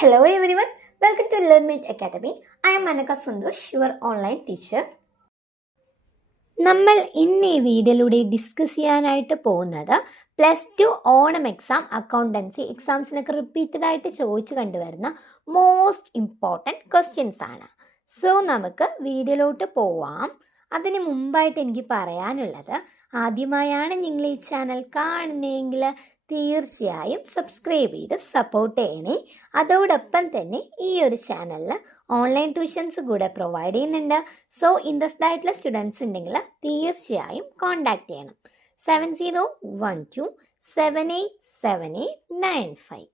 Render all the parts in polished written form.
Hello everyone, welcome to LearnMate Academy. I am Manaka Sundosh, your online teacher. നമ്മൾ ഇന്ന് ഈ വീഡിയോയിലൂടെ discuss ചെയ്യാനായിട്ട് പോകുന്നത് +2 ഓണം എക്സാം അക്കൗണ്ടൻസി എക്സാംസിനൊക്കെ റിപ്പീറ്റഡ് ആയിട്ട് ചോദിച്ചു കണ്ടുവരുന്ന മോസ്റ്റ് ഇമ്പോർട്ടൻറ്റ് ക്വസ്റ്റ്യൻസ് ആണ്. സോ നമുക്ക് വീഡിയോയിലോട്ട് പോവാം. അതിന് മുമ്പായിട്ട് എനിക്ക് പറയാനുള്ളത്, ആദ്യമായാണ് നിങ്ങൾ ഈ ചാനൽ കാണുന്നതെങ്കിൽ തീർച്ചയായും സബ്സ്ക്രൈബ് ചെയ്ത് സപ്പോർട്ട് ചെയ്യണേ. അതോടൊപ്പം തന്നെ ഈ ഒരു ചാനലിൽ ഓൺലൈൻ ട്യൂഷൻസ് കൂടെ പ്രൊവൈഡ് ചെയ്യുന്നുണ്ട്. സോ ഇൻട്രസ്റ്റഡ് ആയിട്ടുള്ള സ്റ്റുഡൻസ് ഉണ്ടെങ്കിൽ തീർച്ചയായും കോൺടാക്ട് ചെയ്യണം. 7012787895.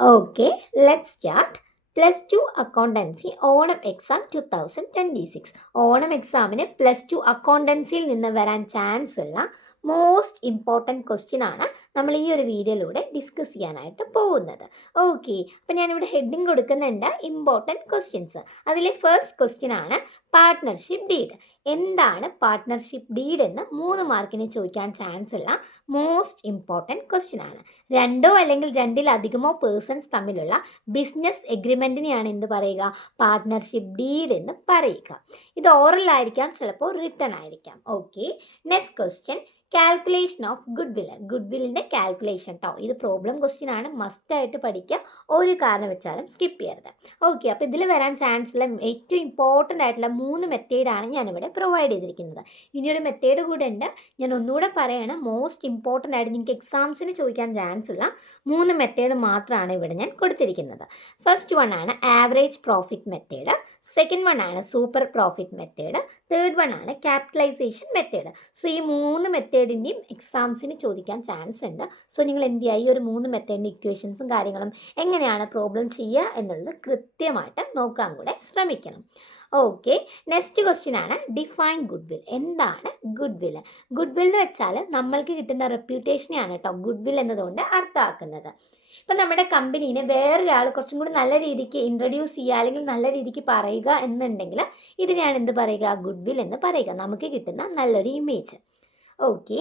Okay, let's start. +2 accountancy Onam exam 2026. Onam എക്സാമിന് +2 അക്കൗണ്ടൻസിയിൽ നിന്ന് വരാൻ ചാൻസ് ഉള്ള മോസ്റ്റ് ഇമ്പോർട്ടൻറ്റ് ക്വസ്റ്റ്യൻ ആണ് നമ്മൾ ഈ ഒരു വീഡിയോയിലൂടെ ഡിസ്കസ് ചെയ്യാനായിട്ട് പോകുന്നത്. ഓക്കെ, അപ്പം ഞാനിവിടെ ഹെഡിങ് കൊടുക്കുന്നുണ്ട് ഇമ്പോർട്ടൻറ്റ് ക്വസ്റ്റ്യൻസ്. അതിലെ ഫസ്റ്റ് ക്വസ്റ്റ്യൻ ആണ് പാർട്ട്ണർഷിപ്പ് ഡീഡ്. എന്താണ് പാർട്ട്ണർഷിപ്പ് ഡീഡ് എന്ന് 3 മാർക്കിന് ചോദിക്കാൻ ചാൻസ് ഉള്ള മോസ്റ്റ് ഇമ്പോർട്ടൻറ്റ് ക്വസ്റ്റ്യൻ ആണ്. രണ്ടോ അല്ലെങ്കിൽ രണ്ടിലധികമോ പേഴ്സൺസ് തമ്മിലുള്ള ബിസിനസ് എഗ്രിമെൻറ്റിനെയാണ് എന്ത് പറയുക? പാർട്ട്ണർഷിപ്പ് ഡീഡ് എന്ന് പറയുക. ഇത് ഓറൽ ആയിരിക്കാം, ചിലപ്പോൾ റിട്ടൺ ആയിരിക്കാം. Okay, next question calculation of good വില്ല്. ഗുഡ് വില്ലിൻ്റെ കാൽക്കുലേഷൻ കേട്ടോ. ഇത് പ്രോബ്ലം ക്വസ്റ്റ്യൻ ആണ്, മസ്റ്റായിട്ട് പഠിക്കുക, ഒരു കാരണം വെച്ചാലും സ്കിപ്പ് ചെയ്യരുത്. ഓക്കെ, അപ്പോൾ ഇതിൽ വരാൻ ചാൻസ് ഉള്ള ഏറ്റവും ഇമ്പോർട്ടൻ്റ് ആയിട്ടുള്ള 3 മെത്തേഡാണ് ഞാനിവിടെ പ്രൊവൈഡ് ചെയ്തിരിക്കുന്നത്. ഇനിയൊരു മെത്തേഡ് കൂടെ ഉണ്ട്, ഞാൻ ഒന്നുകൂടെ പറയണം. മോസ്റ്റ് ഇമ്പോർട്ടൻ്റ് ആയിട്ട് നിങ്ങൾക്ക് എക്സാംസിന് ചോദിക്കാൻ ചാൻസ് ഉള്ള 3 മെത്തേഡ് മാത്രമാണ് ഇവിടെ ഞാൻ കൊടുത്തിരിക്കുന്നത്. ഫസ്റ്റ് വൺ ആണ് average profit method, second one ആണ് super profit method, third one ആണ് ക്യാപിറ്റലൈസേഷൻ മെത്തേഡ്. സോ ഈ 3 മെത്തേഡിൻ്റെയും എക്സാംസിന് ചോദിക്കാൻ ചാൻസ് ഉണ്ട്. സോ നിങ്ങൾ എന്ത് ചെയ്യുക, ഈ ഒരു 3 മെത്തേഡിൻ്റെ ഇക്വേഷൻസും കാര്യങ്ങളും എങ്ങനെയാണ് പ്രോബ്ലം ചെയ്യുക എന്നുള്ളത് കൃത്യമായിട്ട് നോക്കാൻ കൂടെ ശ്രമിക്കണം. ഓക്കെ, നെക്സ്റ്റ് ക്വസ്റ്റ്യൻ ആണ് ഡിഫൈൻ ഗുഡ് വിൽ. എന്താണ് ഗുഡ് വിൽ? ഗുഡ് വിൽ എന്ന് വെച്ചാൽ നമ്മൾക്ക് കിട്ടുന്ന റെപ്യൂട്ടേഷനെയാണ് കേട്ടോ ഗുഡ് വിൽ എന്നതുകൊണ്ട് അർത്ഥമാക്കുന്നത്. ഇപ്പം നമ്മുടെ കമ്പനീനെ വേറൊരാൾ കുറച്ചും കൂടി നല്ല രീതിക്ക് ഇൻട്രൊഡ്യൂസ് ചെയ്യുക അല്ലെങ്കിൽ നല്ല രീതിക്ക് പറയുക എന്നുണ്ടെങ്കിൽ ഇതിനെയാണ് എന്ത് പറയുക? ഗുഡ് വിൽ എന്ന് പറയുക. നമുക്ക് കിട്ടുന്ന നല്ലൊരു image. Okay,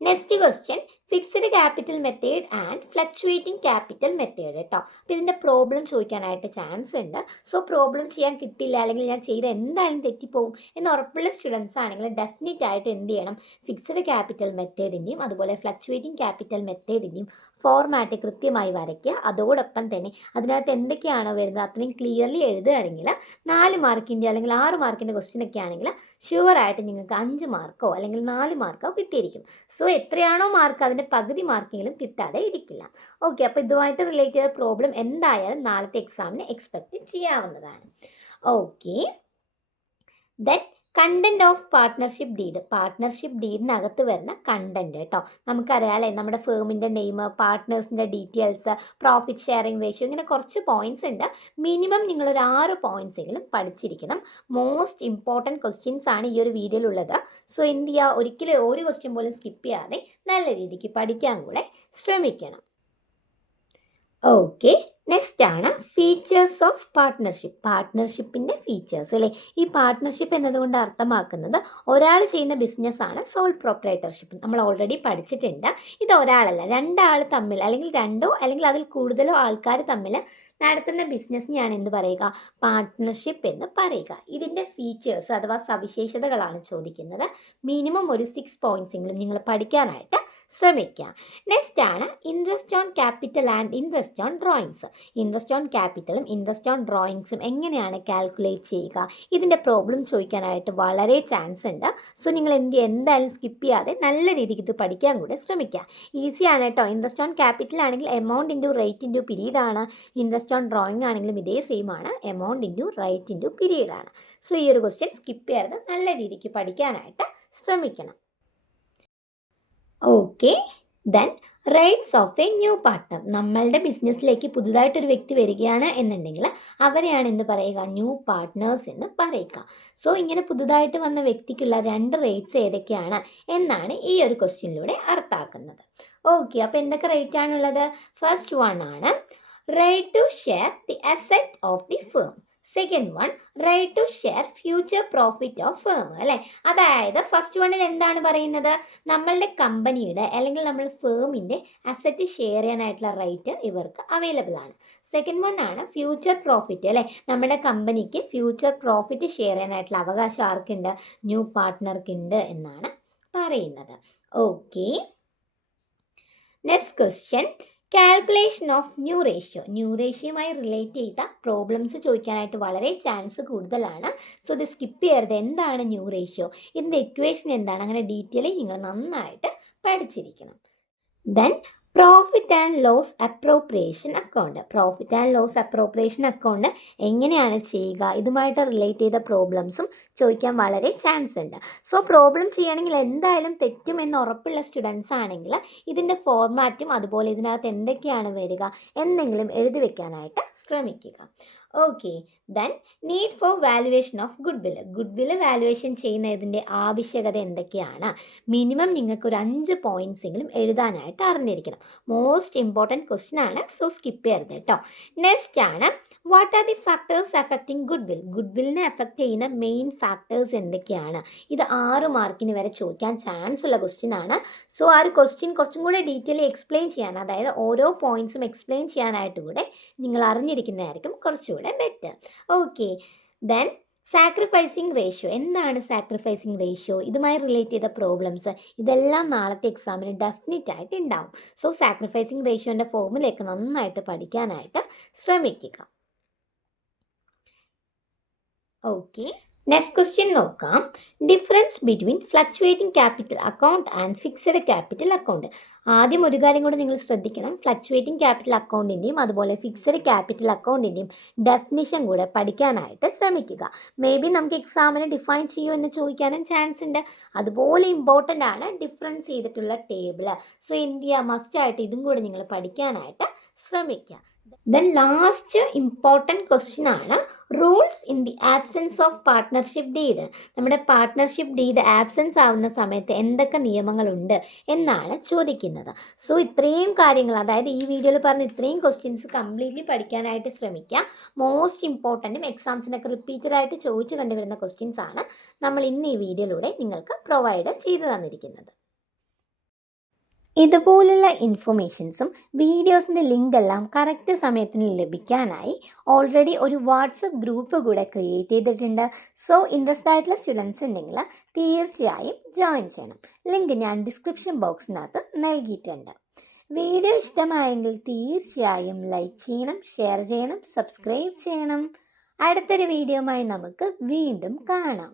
next question fixed capital method and fluctuating capital method കേട്ടോ. അപ്പോൾ ഇതിൻ്റെ പ്രോബ്ലം ചോദിക്കാനായിട്ട് ചാൻസ് ഉണ്ട്. സോ പ്രോബ്ലം ചെയ്യാൻ കിട്ടില്ല അല്ലെങ്കിൽ ഞാൻ ചെയ്ത് എന്തായാലും തെറ്റിപ്പോവും എന്ന് ഉറപ്പുള്ള സ്റ്റുഡൻസ് ആണെങ്കിൽ ഡെഫിനറ്റ് ആയിട്ട് എന്ത് ചെയ്യണം? ഫിക്സ്ഡ് ക്യാപിറ്റൽ മെത്തേഡിൻ്റെയും അതുപോലെ ഫ്ലക്ച്വേറ്റിംഗ് ക്യാപിറ്റൽ മെത്തേഡിൻ്റെയും ഫോർമാറ്റ് കൃത്യമായി വരയ്ക്കുക. അതോടൊപ്പം തന്നെ അതിനകത്ത് എന്തൊക്കെയാണോ വരുന്നത് അത്രയും ക്ലിയർലി എഴുതുകയാണെങ്കിൽ 4 മാർക്കിൻ്റെ അല്ലെങ്കിൽ 6 മാർക്കിൻ്റെ ക്വസ്റ്റ്യൻ ഒക്കെ ആണെങ്കിൽ ഷുവറായിട്ട് നിങ്ങൾക്ക് 5 മാർക്കോ അല്ലെങ്കിൽ 4 മാർക്കോ കിട്ടിയിരിക്കും. സോ എത്രയാണോ മാർക്ക് അതിൻ്റെ പകുതി മാർക്കെങ്കിലും കിട്ടാതെ ഇരിക്കില്ല. ഓക്കെ, അപ്പോൾ ഇതുമായിട്ട് റിലേറ്റ് ചെയ്ത പ്രോബ്ലം എന്തായാലും നാളത്തെ എക്സാമിന് എക്സ്പെക്റ്റ് ചെയ്യാവുന്നതാണ്. Okay, then content of partnership deed. Partnership ഡീഡിനകത്ത് വരുന്ന കണ്ടന്റ് കേട്ടോ. നമുക്കറിയാമല്ലേ, നമ്മുടെ ഫേമിൻ്റെ നെയിം, പാർട്ട്നേഴ്സിൻ്റെ ഡീറ്റെയിൽസ്, പ്രോഫിറ്റ് ഷെയറിംഗ് റേഷ്യോ, ഇങ്ങനെ കുറച്ച് പോയിൻറ്റ്സ് ഉണ്ട്. മിനിമം നിങ്ങളൊരു 6 പോയിൻറ്റ്സ് എങ്കിലും പഠിച്ചിരിക്കണം. മോസ്റ്റ് ഇമ്പോർട്ടൻറ്റ് ക്വസ്റ്റ്യൻസ് ആണ് ഈ ഒരു വീഡിയോയിലുള്ളത്. സോ എന്ത് ചെയ്യുക, ഒരിക്കലും ഒരു ക്വസ്റ്റ്യൻ പോലും സ്കിപ്പ് ചെയ്യാതെ നല്ല രീതിക്ക് പഠിക്കാൻ കൂടെ ശ്രമിക്കണം. ഓക്കെ, നെക്സ്റ്റ് ആണ് ഫീച്ചേഴ്സ് ഓഫ് പാർട്ട്ണർഷിപ്പ്. പാർട്ട്ണർഷിപ്പിൻ്റെ ഫീച്ചേഴ്സ് അല്ലേ. ഈ പാർട്ട്ണർഷിപ്പ് എന്നതുകൊണ്ട് അർത്ഥമാക്കുന്നത് ഒരാൾ ചെയ്യുന്ന ബിസിനസ്സാണ് സോൾ പ്രൊപ്രൈറ്റർഷിപ്പ്. നമ്മൾ ഓൾറെഡി പഠിച്ചിട്ടുണ്ട്. ഇത് ഒരാളല്ല, 2 ആൾ തമ്മിൽ അല്ലെങ്കിൽ 2 അല്ലെങ്കിൽ അതിൽ കൂടുതലോ ആൾക്കാർ തമ്മിൽ നടത്തുന്ന ബിസിനസ്സിനെയാണ് എന്ത് പറയുക? പാർട്ട്ണർഷിപ്പ് എന്ന് പറയുക. ഇതിൻ്റെ ഫീച്ചേഴ്സ് അഥവാ സവിശേഷതകളാണ് ചോദിക്കുന്നത്. മിനിമം ഒരു 6 പോയിൻറ്റ്സ് എങ്കിലും നിങ്ങൾ പഠിക്കാനായിട്ട് ശ്രമിക്കുക. നെക്സ്റ്റ് ആണ് interest on capital and interest on drawings. Interest on ക്യാപിറ്റലും ഇൻട്രസ്റ്റ് ഓൺ ഡ്രോയിങ്സും എങ്ങനെയാണ് കാൽക്കുലേറ്റ് ചെയ്യുക? ഇതിൻ്റെ പ്രോബ്ലം ചോദിക്കാനായിട്ട് വളരെ ചാൻസ് ഉണ്ട്. സോ നിങ്ങൾ എന്തായാലും സ്കിപ്പ് ചെയ്യാതെ നല്ല രീതിക്ക് ഇത് പഠിക്കാൻ കൂടെ ശ്രമിക്കുക. ഈസിയാണ് കേട്ടോ. ഇൻട്രസ്റ്റ് ഓൺ ക്യാപിറ്റൽ ആണെങ്കിൽ amount into rate into period ആണ്. ഇൻട്രസ്റ്റ് ഓൺ ഡ്രോയിങ് ആണെങ്കിലും ഇതേ സെയിം ആണ്, amount into rate into period ആണ്. സോ ഈ ഒരു ക്വസ്റ്റ്യൻ സ്കിപ്പ് ചെയ്യാതെ നല്ല രീതിക്ക് പഠിക്കാനായിട്ട് ശ്രമിക്കണം. Okay, then rights of A new partner. നമ്മളുടെ ബിസിനസ്സിലേക്ക് പുതുതായിട്ടൊരു വ്യക്തി വരികയാണ് എന്നുണ്ടെങ്കിൽ അവരെയാണ് എന്ത് പറയുക? ന്യൂ പാർട്ട്നേഴ്സ് എന്ന് പറയുക. സോ ഇങ്ങനെ പുതുതായിട്ട് വന്ന വ്യക്തിക്കുള്ള 2 റേറ്റ്സ് ഏതൊക്കെയാണ് എന്നാണ് ഈ ഒരു ക്വസ്റ്റ്യനിലൂടെ അർത്ഥമാക്കുന്നത്. ഓക്കെ, അപ്പോൾ എന്തൊക്കെ റേറ്റ് ആണുള്ളത്? ഫസ്റ്റ് വൺ ആണ് right to share the asset of the firm. Second one right to share future profit of firm അല്ലേ. അതായത് ഫസ്റ്റ് വണ്ണിൽ എന്താണ് പറയുന്നത്, നമ്മളുടെ കമ്പനിയുടെ അല്ലെങ്കിൽ നമ്മൾ ഫേമിൻ്റെ അസറ്റ് ഷെയർ ചെയ്യാനായിട്ടുള്ള റൈറ്റ് ഇവർക്ക് അവൈലബിൾ ആണ്. സെക്കൻഡ് വൺ ആണ് ഫ്യൂച്ചർ പ്രോഫിറ്റ് അല്ലേ, നമ്മുടെ കമ്പനിക്ക് ഫ്യൂച്ചർ പ്രോഫിറ്റ് ഷെയർ ചെയ്യാനായിട്ടുള്ള അവകാശം ആർക്കുണ്ട്, ന്യൂ പാർട്ട്ണർക്ക് ഉണ്ട് എന്നാണ് പറയുന്നത്. Okay, next question, calculation of new ratio. New റേഷ്യോയുമായി റിലേറ്റ് ചെയ്ത പ്രോബ്ലംസ് ചോദിക്കാനായിട്ട് വളരെ ചാൻസ് കൂടുതലാണ്. സോ ഇത് സ്കിപ്പ് ചെയ്യരുത്. എന്താണ് ന്യൂ റേഷ്യോ, ഇതിൻ്റെ ഇക്വേഷൻ എന്താണ്, അങ്ങനെ ഡീറ്റെയിലി നിങ്ങൾ നന്നായിട്ട് പഠിച്ചിരിക്കണം. Then profit and loss appropriation account. Profit and loss appropriation account എങ്ങനെയാണ് ചെയ്യുക, ഇതുമായിട്ട് റിലേറ്റ് ചെയ്ത പ്രോബ്ലംസും ചോദിക്കാൻ വളരെ ചാൻസ് ഉണ്ട്. സോ പ്രോബ്ലം ചെയ്യണമെങ്കിൽ എന്തായാലും തെറ്റുമെന്ന് ഉറപ്പുള്ള സ്റ്റുഡൻസ് ആണെങ്കിൽ ഇതിൻ്റെ ഫോർമാറ്റും അതുപോലെ ഇതിനകത്ത് എന്തൊക്കെയാണ് വരിക എന്നെങ്കിലും എഴുതി വെക്കാനായിട്ട് ശ്രമിക്കുക. Okay, then need for valuation of good വില്ല് വാലുവേഷൻ ചെയ്യുന്നതിൻ്റെ ആവശ്യകത എന്തൊക്കെയാണ്, മിനിമം നിങ്ങൾക്ക് ഒരു 5 പോയിൻറ്റ്സ് എങ്കിലും എഴുതാനായിട്ട് അറിഞ്ഞിരിക്കണം. മോസ്റ്റ് ഇമ്പോർട്ടൻറ്റ് ക്വസ്റ്റ്യൻ ആണ്, സോ സ്കിപ്പ് ചെയ്യരുത് കേട്ടോ. നെക്സ്റ്റ് ആണ് what are the factors affecting good വില്ലിനെ അഫക്റ്റ് ചെയ്യുന്ന മെയിൻ ഫാക്ടേഴ്സ് എന്തൊക്കെയാണ്. ഇത് 6 മാർക്കിന് വരെ ചോദിക്കാൻ ചാൻസ് ഉള്ള ക്വസ്റ്റ്യൻ ആണ്. സോ ആ ഒരു ക്വസ്റ്റ്യൻ കുറച്ചും കൂടെ ഡീറ്റെയിൽ എക്സ്പ്ലെയിൻ ചെയ്യാൻ, അതായത് ഓരോ പോയിൻറ്റ്സും എക്സ്പ്ലെയിൻ ചെയ്യാനായിട്ട് കൂടെ നിങ്ങൾ അറിഞ്ഞിരിക്കുന്നതായിരിക്കും കുറച്ചുകൂടെ better. Okay, then sacrificing ratio. എന്താണ് സാക്രിഫൈസിങ് റേഷ്യോ, ഇതുമായി റിലേറ്റ് ചെയ്ത പ്രോബ്ലംസ് ഇതെല്ലാം നാളത്തെ എക്സാമിന് ഡെഫിനറ്റ് ആയിട്ട് ഉണ്ടാവും. സോ സാക്രിഫൈസിങ് റേഷ്യോൻ്റെ ഫോർമുലയൊക്കെ നന്നായിട്ട് പഠിക്കാനായിട്ട് ശ്രമിക്കുക. ഓക്കെ, നെക്സ്റ്റ് ക്വസ്റ്റ്യൻ നോക്കാം. Difference between fluctuating capital account and fixed capital account. ആദ്യം ഒരു കാര്യം കൂടെ നിങ്ങൾ ശ്രദ്ധിക്കണം, ഫ്ലക്ച്വേറ്റിംഗ് ക്യാപിറ്റൽ അക്കൗണ്ടിൻ്റെയും അതുപോലെ ഫിക്സഡ് ക്യാപിറ്റൽ അക്കൗണ്ടിൻ്റെയും ഡെഫിനിഷൻ കൂടെ പഠിക്കാനായിട്ട് ശ്രമിക്കുക. മേ ബി നമുക്ക് എക്സാമിന് ഡിഫൈൻ ചെയ്യുമോ എന്ന് ചോദിക്കാനും ചാൻസ് ഉണ്ട്. അതുപോലെ ഇമ്പോർട്ടൻ്റ് ആണ് ഡിഫറൻസ് ചെയ്തിട്ടുള്ള ടേബിള്. സോ എന്ത് ചെയ്യുക, മസ്റ്റായിട്ട് ഇതും കൂടെ നിങ്ങൾ പഠിക്കാനായിട്ട് ശ്രമിക്കുക. ദെൻ ലാസ്റ്റ് ഇമ്പോർട്ടൻറ്റ് ക്വസ്റ്റ്യൻ ആണ് rules in the absence of partnership deed. നമ്മുടെ പാർട്ട്ണർഷിപ്പ് ഡീഡ് ആബ്സെൻസ് ആവുന്ന സമയത്ത് എന്തൊക്കെ നിയമങ്ങളുണ്ട് എന്നാണ് ചോദിക്കുന്നത്. സോ ഇത്രയും കാര്യങ്ങൾ, അതായത് ഈ വീഡിയോയിൽ പറഞ്ഞ ഇത്രയും ക്വസ്റ്റ്യൻസ് കംപ്ലീറ്റ്ലി പഠിക്കാനായിട്ട് ശ്രമിക്കാം. മോസ്റ്റ് ഇമ്പോർട്ടൻറ്റും എക്സാംസിനൊക്കെ റിപ്പീറ്റഡ് ആയിട്ട് ചോദിച്ചു കണ്ടുവരുന്ന ക്വസ്റ്റ്യൻസ് ആണ് നമ്മൾ ഇന്ന് ഈ വീഡിയോയിലൂടെ നിങ്ങൾക്ക് പ്രൊവൈഡ് ചെയ്തു തന്നിരിക്കുന്നത്. ഇതുപോലുള്ള ഇൻഫർമേഷൻസും വീഡിയോസിൻ്റെ ലിങ്ക് എല്ലാം കറക്റ്റ് സമയത്തിന് ലഭിക്കാനായി ഓൾറെഡി ഒരു വാട്സപ്പ് ഗ്രൂപ്പ് കൂടെ ക്രിയേറ്റ് ചെയ്തിട്ടുണ്ട്. സോ ഇൻട്രസ്റ്റ് ആയിട്ടുള്ള സ്റ്റുഡൻസ് ഉണ്ടെങ്കിൽ തീർച്ചയായും ജോയിൻ ചെയ്യണം. ലിങ്ക് ഞാൻ ഡിസ്ക്രിപ്ഷൻ ബോക്സിനകത്ത് നൽകിയിട്ടുണ്ട്. വീഡിയോ ഇഷ്ടമായെങ്കിൽ തീർച്ചയായും ലൈക്ക് ചെയ്യണം, ഷെയർ ചെയ്യണം, സബ്സ്ക്രൈബ് ചെയ്യണം. അടുത്തൊരു വീഡിയോയുമായി നമുക്ക് വീണ്ടും കാണാം.